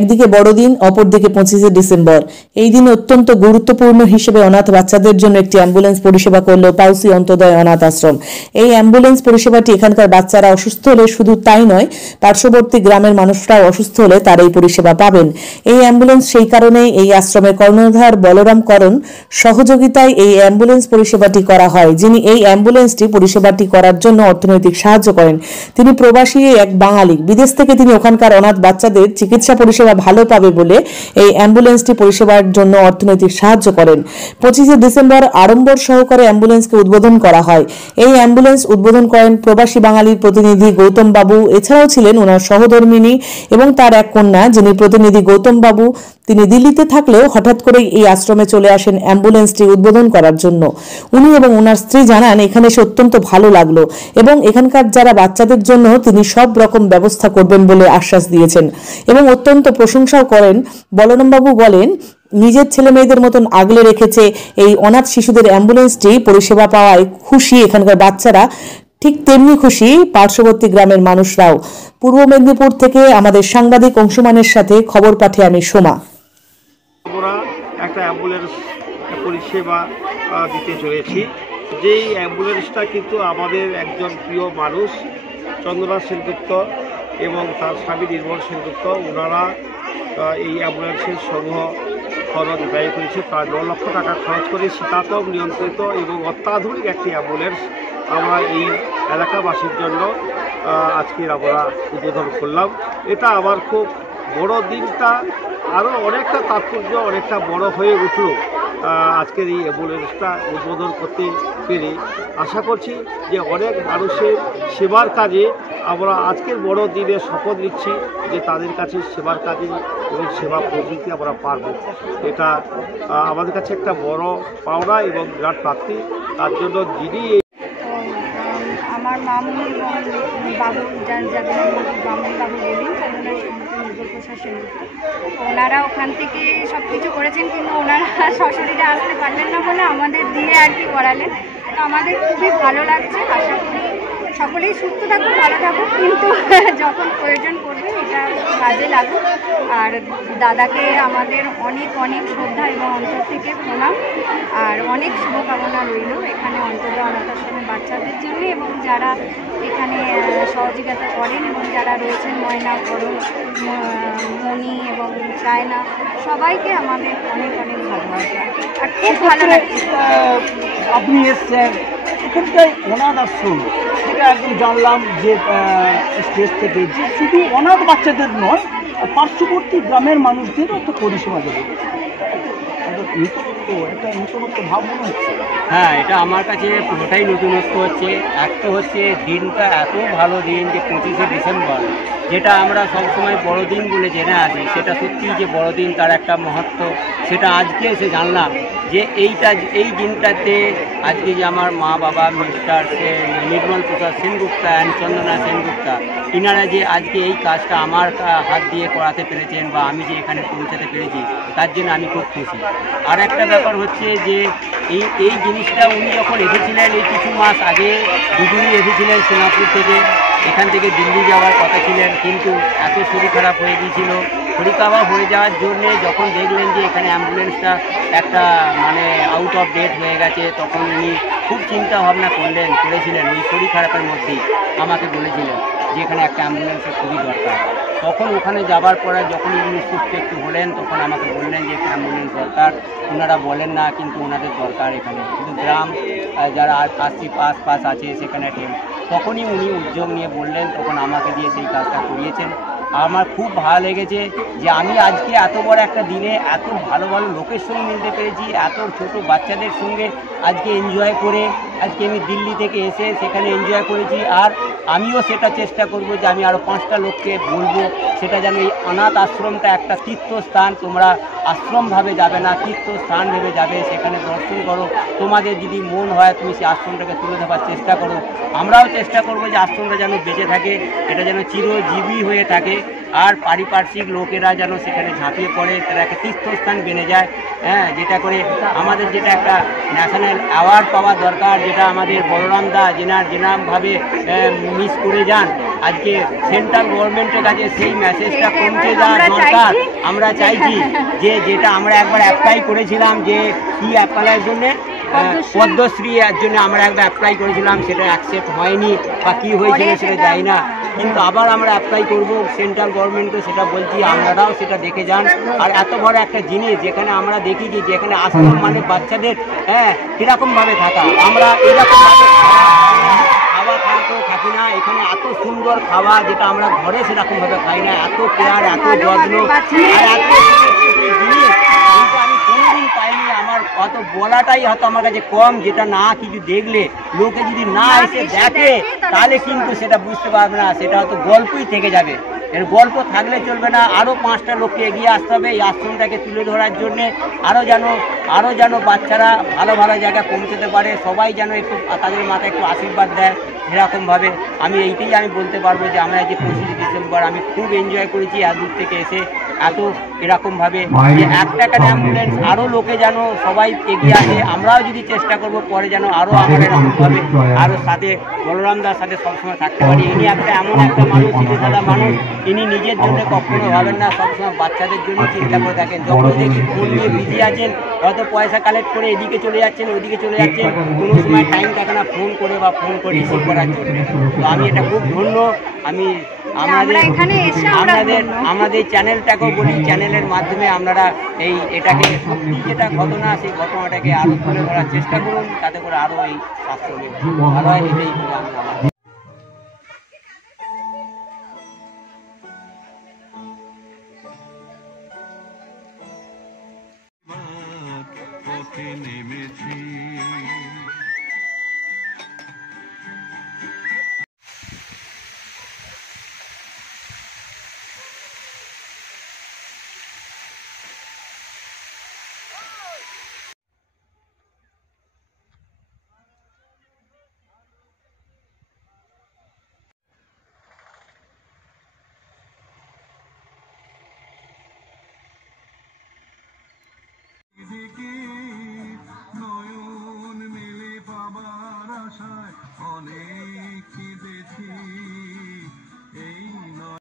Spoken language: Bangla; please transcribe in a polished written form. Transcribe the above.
একদিকে বড়দিন, অপরদিকে 25শে ডিসেম্বর। এই দিন অত্যন্ত গুরুত্বপূর্ণ হিসেবে অনাথ বাচ্চাদের জন্য একটি অ্যাম্বুলেন্স পরিষেবা করল পাউসি অন্তোদয় অনাথ আশ্রম। এই অ্যাম্বুলেন্স পরিষেবাটি এখানকার বাচ্চারা অসুস্থ হলে শুধু তাই নয়, পার্শ্ববর্তী গ্রামের মানুষরাও অসুস্থ হলে তারা এই পরিষেবা পাবেন। এই অ্যাম্বুলেন্স সেই কারণেই এই আশ্রমের কর্ণধার বলরাম করণ সহযোগিতায় এই অ্যাম্বুলেন্স পরিষেবাটি করা হয়। যিনি এই অ্যাম্বুলেন্সটি পরিষেবাটি করার জন্য অর্থনৈতিক সাহায্য করেন। তিনি প্রবাসী এক বাঙালি। বিদেশ থেকে তিনি ওখানকার অনাথ বাচ্চাদের চিকিৎসা পরিষেবা ভালো পাবে বলে এই অ্যাম্বুলেন্সটি পরিষেবার জন্য অর্থনৈতিক সাহায্য করেন। 25শে ডিসেম্বর আড়ম্বর সহকারে অ্যাম্বুলেন্সকে উদ্বোধন করা হয়। এই অ্যাম্বুলেন্স উদ্বোধন করেন প্রবাসী বাঙালির প্রতিনিধি গৌতম বাবু। এছাড়াও ছিলেন ওনার সহধর্মিনী এবং তার এক কন্যা, যিনি প্রতিনিধি গৌতম বাবু। তিনি দিল্লিতে থাকলেও হঠাৎ করেই এই আশ্রমে চলে আসেন অ্যাম্বুলেন্সটি উদ্বোধন করার জন্য। উনি এবং ওনার স্ত্রী জানান এখানে এসে অত্যন্ত ভালো লাগলো এবং এখানকার যারা বাচ্চাদের জন্য তিনি সব রকম ব্যবস্থা করবেন বলে আশ্বাস দিয়েছেন এবং অত্যন্ত প্রশংসাও করেন। বলরামবাবু বলেন নিজের ছেলে মেয়েদের মতন আগলে রেখেছে এই অনাথ শিশুদের অ্যাম্বুলেন্সটি পরিষেবা পাওয়ায় খুশি এখানকার বাচ্চারা, ঠিক তেমনি খুশি পার্শ্ববর্তী গ্রামের মানুষরাও। পূর্ব মেদিনীপুর থেকে আমাদের সাংবাদিক অংশুমানের সাথে খবর পাঠিয়ে আমি সোমা। আমরা একটা অ্যাম্বুলেন্স পরিষেবা দিতে চলেছি। যেই অ্যাম্বুলেন্সটা কিন্তু আমাদের একজন প্রিয় মানুষ চন্দনা সেনগুপ্ত এবং তার স্বামী নির্মল সেনগুপ্ত, ওনারা এই অ্যাম্বুলেন্সের সমূহ খরচ ব্যয় করেছে। প্রায় 9 লক্ষ টাকা খরচ করে শীতাতপ নিয়ন্ত্রিত এবং অত্যাধুনিক একটি অ্যাম্বুলেন্স আমরা এই এলাকাবাসীর জন্য আজকে আমরা উদ্বোধন করলাম। এটা আমার খুব বড় দিনটা আরও অনেকটা তাৎপর্য অনেকটা বড় হয়ে উঠল আজকের এই অ্যাম্বুলেন্সটা উদ্বোধন করতে পেরে। আশা করছি যে অনেক মানুষের সেবার কাজে আমরা আজকের বড় দিনে শপথ নিচ্ছি যে তাদের কাছে সেবার কাজে এবং সেবা পৌঁছে দিতে আমরা পারব। এটা আমাদের কাছে একটা বড় পাওনা এবং বিরাট প্রাপ্তি। তার জন্য যিনি আমার মামুনি এবং বাবু যাদের মামুনি বাবু বলি, ওনার প্রসাদ সেনগুপ্ত, ওনারা ওখান থেকে সব কিছু করেছেন, কিন্তু ওনারা সশরীরে আসতে পারলেন না বলে আমাদের দিয়ে আর কি করালেন। তো আমাদের খুবই ভালো লাগছে। আশা করি সকলেই সুস্থ থাকুক, ভালো থাকুক, কিন্তু যখন প্রয়োজন পড়বে এটা কাজে লাগুক। আর দাদাকে আমাদের অনেক অনেক শ্রদ্ধা এবং অন্তর থেকে প্রণাম আর অনেক শুভকামনা রইল এখানে অন্তোদয় অনাথ আশ্রমের বাচ্চাদের জন্য এবং যারা এখানে সহযোগিতা করেন এবং যারা রয়েছেন ময়না, করণ, মণি এবং চায়না, সবাইকে আমাদের অনেক অনেক ভালোবাসা আর খুব ভালো লাগছে। আপনি এসছেন এখানটায় অনাথ আশ্রম, যেটা একদম জানলাম যে স্টেজ থেকে, যে শুধু অনাথ বাচ্চাদের নয় পার্শ্ববর্তী গ্রামের মানুষদেরও একটা পরিষেবা দেবে। একটা নতুনত্ব ভাব মনে হচ্ছে। হ্যাঁ, এটা আমার কাছে পুরোটাই নতুনত্ব হচ্ছে। একটা হচ্ছে দিনটা এত ভালো দিন যে 25শে ডিসেম্বর, যেটা আমরা সবসময় বড়দিন বলে জেনে আছি, সেটা সত্যিই যে বড়দিন তার একটা মহত্ব, সেটা আজকে এসে জানলাম যে এই দিনটাতে আজকে যে আমার মা বাবা মিস্টার নির্মল প্রসাদ সেনগুপ্তা অ্যান্ড চন্দনা সেনগুপ্তা, ইনারা যে আজকে এই কাজটা আমার হাত দিয়ে করাতে পেরেছেন বা আমি যে এখানে পৌঁছাতে পেরেছি, তার জন্য আমি খুব খুশি। আর একটা ব্যাপার হচ্ছে যে এই জিনিসটা উনি যখন এসেছিলেন এই কিছু মাস আগে, দুজনই এসেছিলেন সোনাপুর থেকে, এখান থেকে দিল্লি যাওয়ার কথা ছিলেন, কিন্তু এত শরীর খারাপ হয়ে গিয়েছিল। শরীর খারাপ হয়ে যাওয়ার জন্যে যখন দেখলেন যে এখানে অ্যাম্বুলেন্সটা একটা মানে আউট অফ ডেট হয়ে গেছে, তখন উনি খুব চিন্তা ভাবনা করেছিলেন। ওই শরীর খারাপের মধ্যেই আমাকে বলেছিলেন যে এখানে একটা অ্যাম্বুলেন্সের খুবই দরকার। তখন ওখানে যাবার পরে যখন উনি সুস্থ একটু হলেন, তখন আমাকে বললেন যে একটা অ্যাম্বুলেন্স দরকার। ওনারা বলেন না, কিন্তু ওনাদের দরকার এখানে, কিন্তু গ্রাম যারা আশপাশ আছে সেখানে তখনই উনি উদ্যোগ নিয়ে বললেন, তখন আমাকে দিয়ে সেই কাজটা করিয়েছেন। আমার খুব ভালো লেগেছে যে আমি আজকে এত বড় একটা দিনে এত ভালো ভালো লোকের সঙ্গে মিলতে পেরেছি, এত ছোট বাচ্চাদের সঙ্গে আজকে এনজয় করে, আজকে আমি দিল্লি থেকে এসে সেখানে এনজয় করেছি। আর আমিও সেটা চেষ্টা করব যে আমি আরও 5টা লোককে বলবো সেটা যেন এই অনাথ আশ্রমটা একটা তীর্থস্থান, তোমরা আশ্রমভাবে যাবে না, তীর্থস্থান ভেবে যাবে, সেখানে দর্শন করো। তোমাদের যদি মন হয় তুমি সেই আশ্রমটাকে তুলে ধরার চেষ্টা করো। আমরাও চেষ্টা করবো যে আশ্রমটা যেন বেঁচে থাকে, এটা যেন চিরজীবী হয়ে থাকে। আর পারিপার্শ্বিক লোকেরা যেন সেখানে ঝাঁপিয়ে পড়ে, তারা একটা তীর্থস্থান বেনে যায়। হ্যাঁ, যেটা করে আমাদের যেটা একটা ন্যাশনাল অ্যাওয়ার্ড পাওয়া দরকার, যেটা আমাদের বলরাম দা যেনারভাবে মিস করে যান, আজকে সেন্ট্রাল গভর্নমেন্টের কাছে সেই মেসেজটা পৌঁছে দেওয়া দরকার। আমরা চাইছি যে যেটা আমরা একবার অ্যাপ্লাই করেছিলাম, যে কি অ্যাপ্লাইয়ের জন্য পদ্মশ্রী এর জন্য আমরা একবার অ্যাপ্লাই করেছিলাম, সেটা অ্যাকসেপ্ট হয়নি বা কী হয়েছিল সেটা জানি না, কিন্তু আবার আমরা অ্যাপ্লাই করব সেন্ট্রাল গভর্নমেন্টকে, সেটা বলছি আপনারাও সেটা দেখে যান। আর এত বড় একটা জিনিস যেখানে আমরা দেখি যে যেখানে আশ্রম মানে বাচ্চাদের কীরকমভাবে থাকা, আমরা এরকমভাবে খাওয়া খাওয়াতেও থাকি না, এখানে এত সুন্দর খাওয়া যেটা আমরা ঘরে সেরকমভাবে খাই না, এত কেয়ার, এত যত্ন আর এত জিনিস আমি কোনোদিন পাইনি। আমার অত বলাটাই হয়তো আমার কাছে কম, যেটা না কিছু দেখলে লোকে যদি না এসে দেখে তাহলে কিন্তু সেটা বুঝতে পারবে না, সেটা হয়তো গল্পই থেকে যাবে। এর গল্প থাকলে চলবে না, আরও 5টা লোককে এগিয়ে আসতে হবে এই আশ্রমটাকে তুলে ধরার জন্যে, আরও যেন বাচ্চারা ভালো ভালো জায়গায় পৌঁছতে পারে, সবাই যেন একটু তাদের মাথায় একটু আশীর্বাদ দেয় এরকমভাবে। আমি এইটাই আমি বলতে পারবো যে আমরা যে 25 ডিসেম্বর আমি খুব এনজয় করেছি এত দূর থেকে এসে, এত এরকমভাবে যে একটা অ্যাম্বুলেন্স আরও লোকে যেন সবাই এগিয়ে আসে, আমরাও যদি চেষ্টা করব পরে যেন আরও আমরা এরকমভাবে আরও সাথে বলরাম দার সাথে সবসময় থাকতে পারি। ইনি এমন একটা মানুষ, সিধে সাদা মানুষ, ইনি নিজের জন্য কখনো ভাবেন না, সবসময় বাচ্চাদের জন্য চিন্তা করে থাকেন। যখন দেখি ফোন নিয়ে বিজি আছেন, হয়তো পয়সা কালেক্ট করে এদিকে চলে যাচ্ছেন ওইদিকে চলে যাচ্ছেন, কোনো সময় টাইম থাকে না ফোন করে বা ফোন করে রিসিভ করার জন্য। তো আমি এটা খুব ধন্য। আমি আমাদের চ্যানেলটাকেও বলি, চ্যানেলের মাধ্যমে আপনারা এটাকে সত্যি যেটা ঘটনা সেই ঘটনাটাকে আরও তুলে ধরার চেষ্টা করুন, তাতে করে আরও এই স্বাস্থ্য ভালো হয়, এটাই বলে আমি আমার পথে নেমেছি।